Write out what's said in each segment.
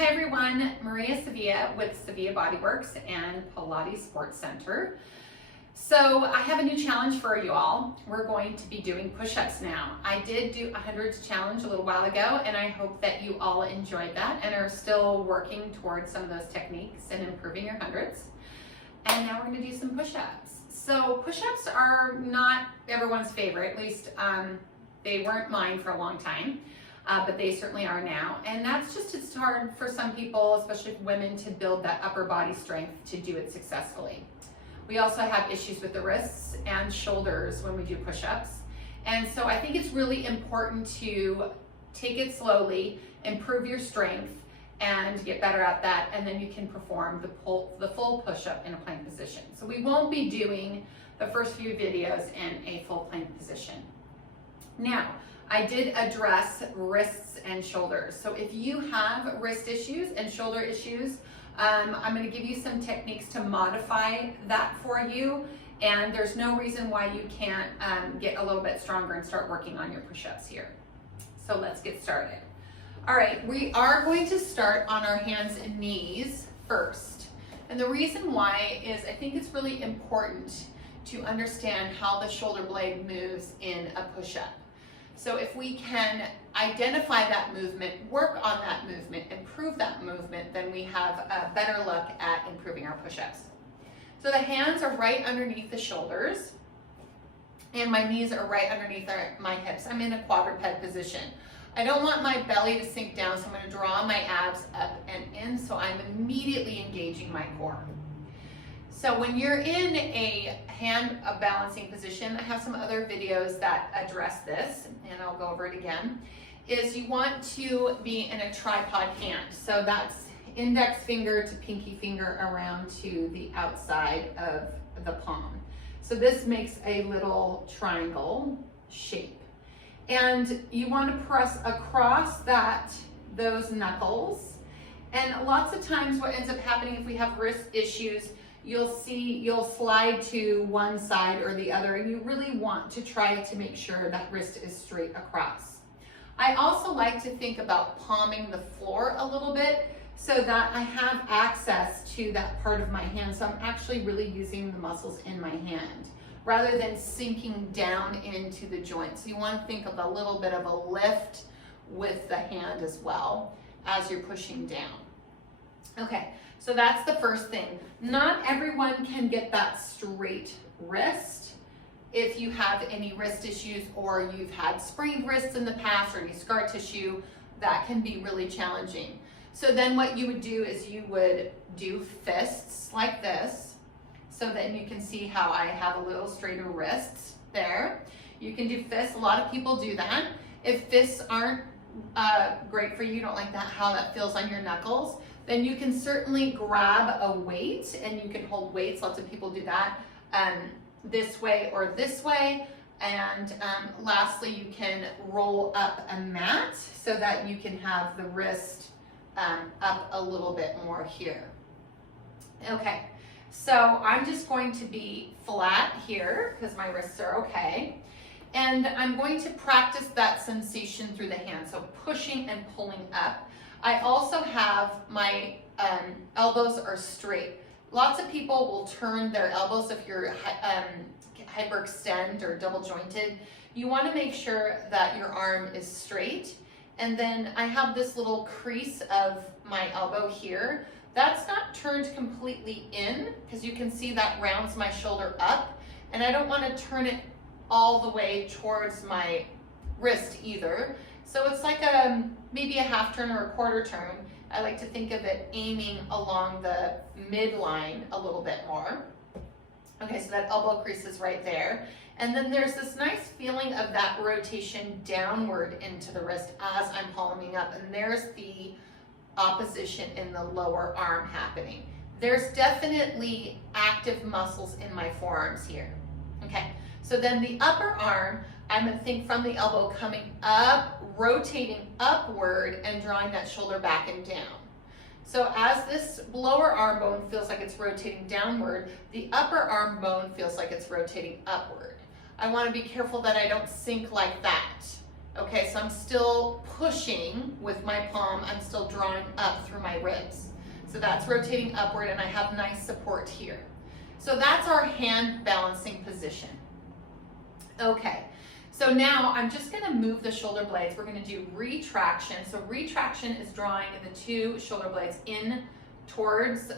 Hi everyone, Maria Sevilla with Sevillabodyworks and Pilates Sports Center. So I have a new challenge for you all. We're going to be doing push-ups now. I did do a hundreds challenge a little while ago, and I hope that you all enjoyed that and are still working towards some of those techniques and improving your hundreds. And now we're going to do some push-ups. So push-ups are not everyone's favorite, at least they weren't mine for a long time. But they certainly are now. And that's just, it's hard for some people, especially women, to build that upper body strength to do it successfully. We also have issues with the wrists and shoulders when we do push-ups. And so I think it's really important to take it slowly, improve your strength, and get better at that, and then you can perform the full push-up in a plank position. So we won't be doing the first few videos in a full plank position. Now, I did address wrists and shoulders. So if you have wrist issues and shoulder issues, I'm going to give you some techniques to modify that for you. And there's no reason why you can't get a little bit stronger and start working on your push-ups here. So let's get started. All right, we are going to start on our hands and knees first. And the reason why is I think it's really important to understand how the shoulder blade moves in a push-up. So if we can identify that movement, work on that movement, improve that movement, then we have a better look at improving our push-ups. So the hands are right underneath the shoulders, and my knees are right underneath my hips. I'm in a quadruped position. I don't want my belly to sink down, so I'm going to draw my abs up and in, so I'm immediately engaging my core. So when you're in a hand balancing position, I have some other videos that address this, and I'll go over it again, is you want to be in a tripod hand. So that's index finger to pinky finger around to the outside of the palm. So this makes a little triangle shape. And you want to press across those knuckles. And lots of times what ends up happening if we have wrist issues, you'll slide to one side or the other, and you really want to try to make sure that wrist is straight across. I also like to think about palming the floor a little bit so that I have access to that part of my hand. So I'm actually really using the muscles in my hand rather than sinking down into the joint. So you want to think of a little bit of a lift with the hand as well as you're pushing down. Okay. So that's the first thing. Not everyone can get that straight wrist. If you have any wrist issues or you've had sprained wrists in the past or any scar tissue, that can be really challenging. So then what you would do is you would do fists like this. So then you can see how I have a little straighter wrists there. You can do fists. A lot of people do that. If fists aren't great for you, you don't like that, how that feels on your knuckles, then you can certainly grab a weight and you can hold weights. Lots of people do that this way or this way. And lastly, you can roll up a mat so that you can have the wrist up a little bit more here. Okay, so I'm just going to be flat here because my wrists are okay. And I'm going to practice that sensation through the hand, so pushing and pulling up. I also have my elbows are straight. Lots of people will turn their elbows if you're hyperextend or double jointed. You want to make sure that your arm is straight. And then I have this little crease of my elbow here. That's not turned completely in because you can see that rounds my shoulder up. And I don't want to turn it all the way towards my wrist either. So it's like maybe a half turn or a quarter turn. I like to think of it aiming along the midline a little bit more. Okay, so that elbow crease is right there. And then there's this nice feeling of that rotation downward into the wrist as I'm palming up. And there's the opposition in the lower arm happening. There's definitely active muscles in my forearms here. Okay, so then the upper arm, I'm going to think from the elbow coming up, rotating upward and drawing that shoulder back and down. So as this lower arm bone feels like it's rotating downward, the upper arm bone feels like it's rotating upward. I want to be careful that I don't sink like that. Okay, so I'm still pushing with my palm, I'm still drawing up through my ribs. So that's rotating upward, and I have nice support here. So that's our hand balancing position. Okay, so now I'm just gonna move the shoulder blades. We're gonna do retraction. So retraction is drawing the two shoulder blades in towards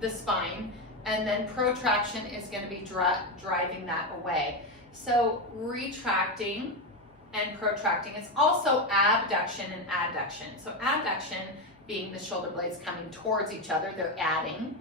the spine, and then protraction is gonna be driving that away. So retracting and protracting. It's also abduction and adduction. So abduction being the shoulder blades coming towards each other, they're adding,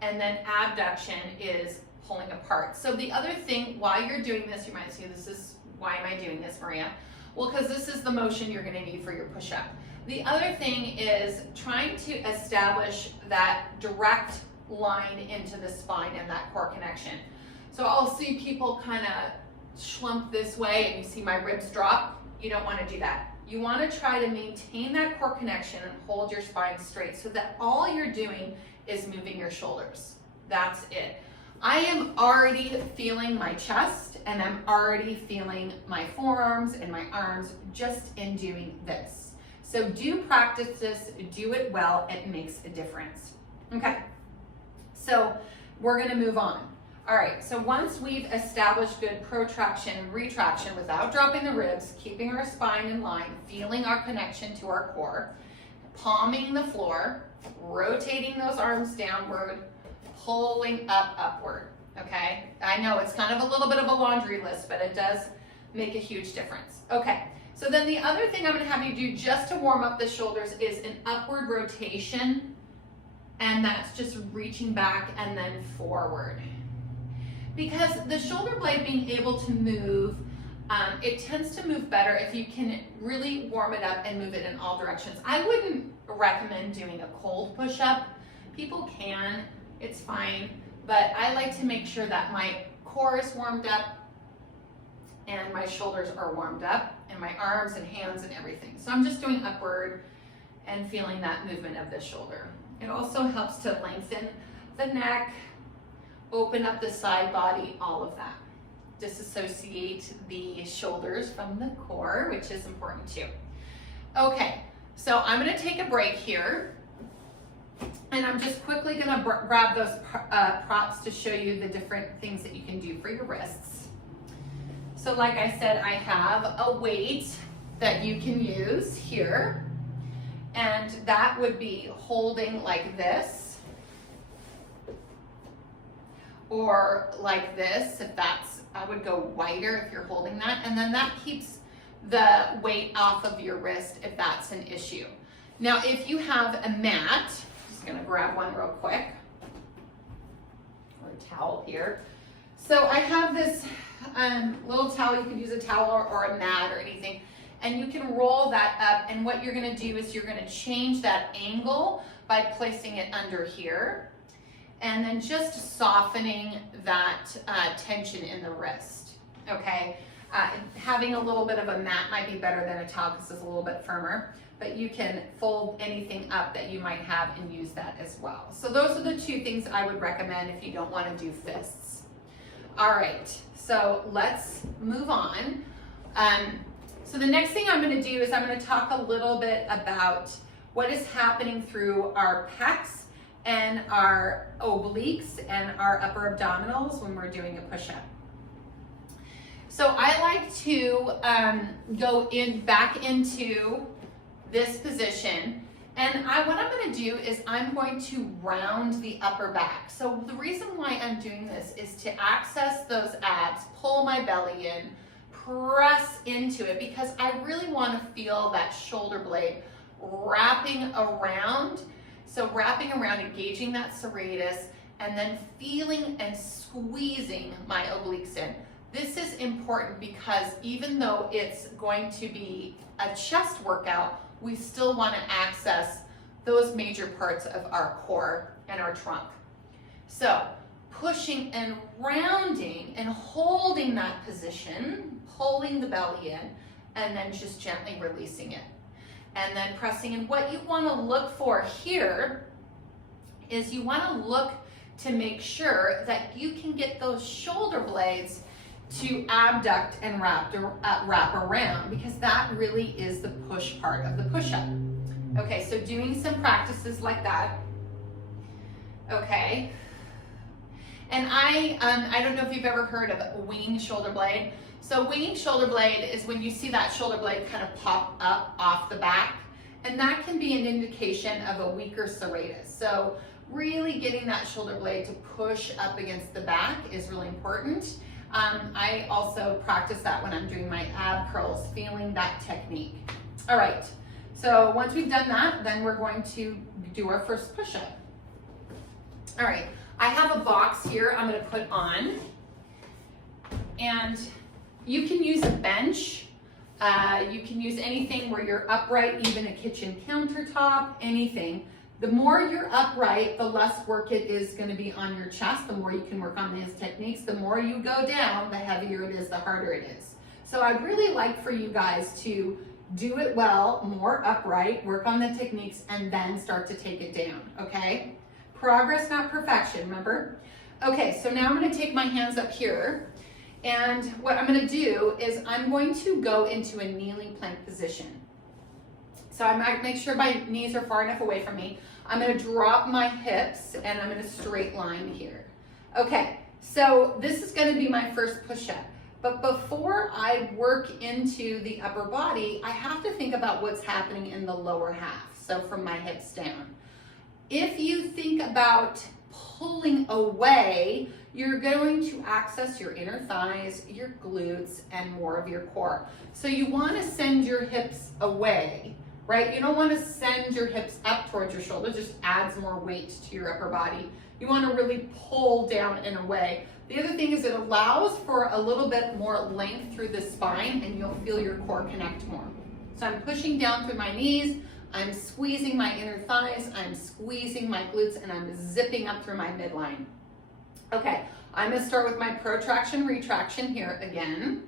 and then abduction is pulling apart. So the other thing, while you're doing this, you might say, this is, why am I doing this, Maria? Well, because this is the motion you're gonna need for your push-up. The other thing is trying to establish that direct line into the spine and that core connection. So I'll see people kind of slump this way and you see my ribs drop. You don't want to do that. You want to try to maintain that core connection and hold your spine straight so that all you're doing is moving your shoulders. That's it. I am already feeling my chest, and I'm already feeling my forearms and my arms just in doing this. So do practice this, do it well, it makes a difference. Okay, so we're gonna move on. All right, so once we've established good protraction and retraction without dropping the ribs, keeping our spine in line, feeling our connection to our core, palming the floor, rotating those arms downward, pulling up, upward, okay? I know it's kind of a little bit of a laundry list, but it does make a huge difference. Okay, so then the other thing I'm gonna have you do just to warm up the shoulders is an upward rotation, and that's just reaching back and then forward. Because the shoulder blade being able to move, it tends to move better if you can really warm it up and move it in all directions. I wouldn't recommend doing a cold push-up. People can, it's fine, but I like to make sure that my core is warmed up and my shoulders are warmed up and my arms and hands and everything. So I'm just doing upward and feeling that movement of the shoulder. It also helps to lengthen the neck, open up the side body, all of that. Disassociate the shoulders from the core, which is important too. Okay, so I'm gonna take a break here, and I'm just quickly gonna grab those props to show you the different things that you can do for your wrists. So like I said, I have a weight that you can use here, and that would be holding like this, or like this, if that's, I would go wider if you're holding that, and then that keeps the weight off of your wrist if that's an issue. Now, if you have a mat, I'm just gonna grab one real quick, or a towel here. So I have this little towel, you could use a towel or a mat or anything, and you can roll that up, and what you're gonna do is you're gonna change that angle by placing it under here, and then just softening that tension in the wrist, okay? Having a little bit of a mat might be better than a towel because it's a little bit firmer, but you can fold anything up that you might have and use that as well. So those are the two things I would recommend if you don't want to do fists. All right, so let's move on. So the next thing I'm going to do is I'm going to talk a little bit about what is happening through our pecs and our obliques and our upper abdominals when we're doing a push-up. So I like to go back into this position, and what I'm going to do is I'm going to round the upper back. So the reason why I'm doing this is to access those abs, pull my belly in, press into it, because I really want to feel that shoulder blade wrapping around. So wrapping around, engaging that serratus, and then feeling and squeezing my obliques in. This is important because even though it's going to be a chest workout, we still want to access those major parts of our core and our trunk. So pushing and rounding and holding that position, pulling the belly in, and then just gently releasing it. And then pressing in. What you want to look for here is you want to look to make sure that you can get those shoulder blades to abduct and wrap around, because that really is the push part of the push-up. Okay, so doing some practices like that. Okay. And I don't know if you've ever heard of winging shoulder blade. So winging shoulder blade is when you see that shoulder blade kind of pop up off the back, and that can be an indication of a weaker serratus. So really getting that shoulder blade to push up against the back is really important. I also practice that when I'm doing my ab curls, feeling that technique. All right, so once we've done that, then we're going to do our first push-up. All right, I have a box here I'm gonna put on, and you can use a bench. You can use anything where you're upright, even a kitchen countertop, anything. The more you're upright, the less work it is going to be on your chest, the more you can work on these techniques. The more you go down, the heavier it is, the harder it is. So I'd really like for you guys to do it well, more upright, work on the techniques, and then start to take it down, okay? Progress, not perfection, remember? Okay, so now I'm going to take my hands up here, and what I'm going to do is I'm going to go into a kneeling plank position. So I'm going to make sure my knees are far enough away from me. I'm going to drop my hips and I'm in a straight line here. Okay, so this is going to be my first push-up. But before I work into the upper body, I have to think about what's happening in the lower half. So from my hips down. If you think about pulling away, you're going to access your inner thighs, your glutes, and more of your core. So you want to send your hips away. Right? You don't want to send your hips up towards your shoulders, just adds more weight to your upper body. You want to really pull down and away. The other thing is it allows for a little bit more length through the spine, and you'll feel your core connect more. So I'm pushing down through my knees, I'm squeezing my inner thighs, I'm squeezing my glutes, and I'm zipping up through my midline. Okay, I'm going to start with my protraction, retraction here again.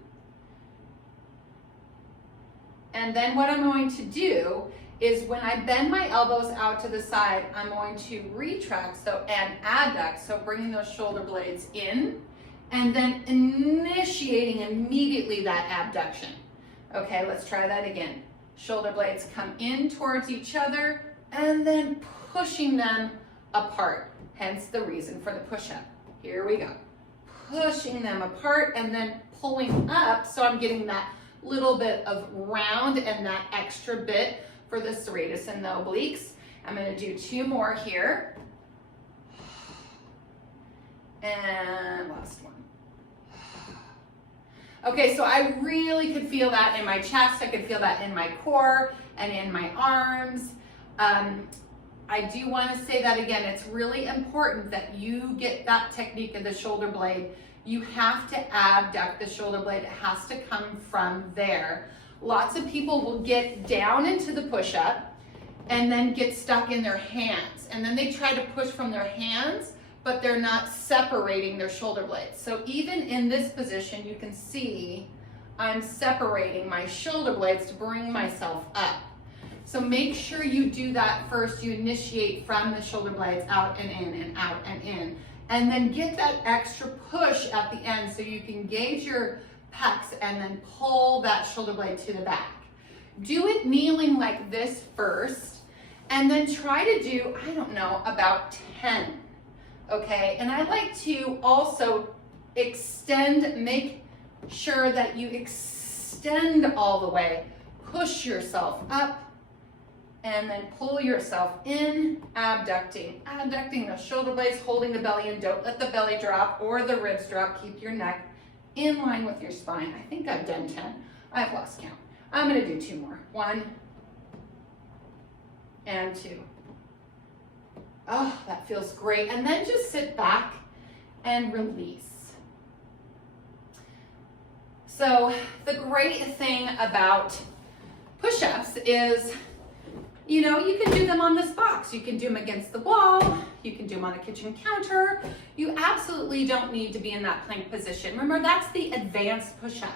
And then what I'm going to do is when I bend my elbows out to the side, I'm going to retract and adduct, so bringing those shoulder blades in, and then initiating immediately that abduction. Okay, let's try that again. Shoulder blades come in towards each other, and then pushing them apart, hence the reason for the push-up. Here we go. Pushing them apart and then pulling up, so I'm getting that little bit of round and that extra bit for the serratus and the obliques. I'm going to do 2 more here. And last one. Okay, so I really could feel that in my chest. I could feel that in my core and in my arms. I do want to say that again, it's really important that you get that technique of the shoulder blade. You have to abduct the shoulder blade. It has to come from there. Lots of people will get down into the push-up and then get stuck in their hands. And then they try to push from their hands, but they're not separating their shoulder blades. So even in this position, you can see I'm separating my shoulder blades to bring myself up. So make sure you do that first. You initiate from the shoulder blades out and in and out and in. And then get that extra push at the end so you can gauge your pecs and then pull that shoulder blade to the back. Do it kneeling like this first, and then try to do, I don't know, about 10, okay? And I like to also extend, make sure that you extend all the way. Push yourself up, and then pull yourself in, abducting the shoulder blades, holding the belly in. Don't let the belly drop or the ribs drop. Keep your neck in line with your spine. I think I've done 10. I've lost count. I'm going to do 2 more. 1 and 2. Oh, that feels great. And then just sit back and release. So the great thing about push-ups is, you know, you can do them on this box. You can do them against the wall. You can do them on the kitchen counter. You absolutely don't need to be in that plank position. Remember, that's the advanced push-up.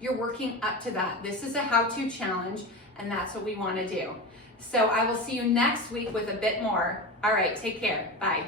You're working up to that. This is a how-to challenge, and that's what we want to do. So I will see you next week with a bit more. All right, take care. Bye.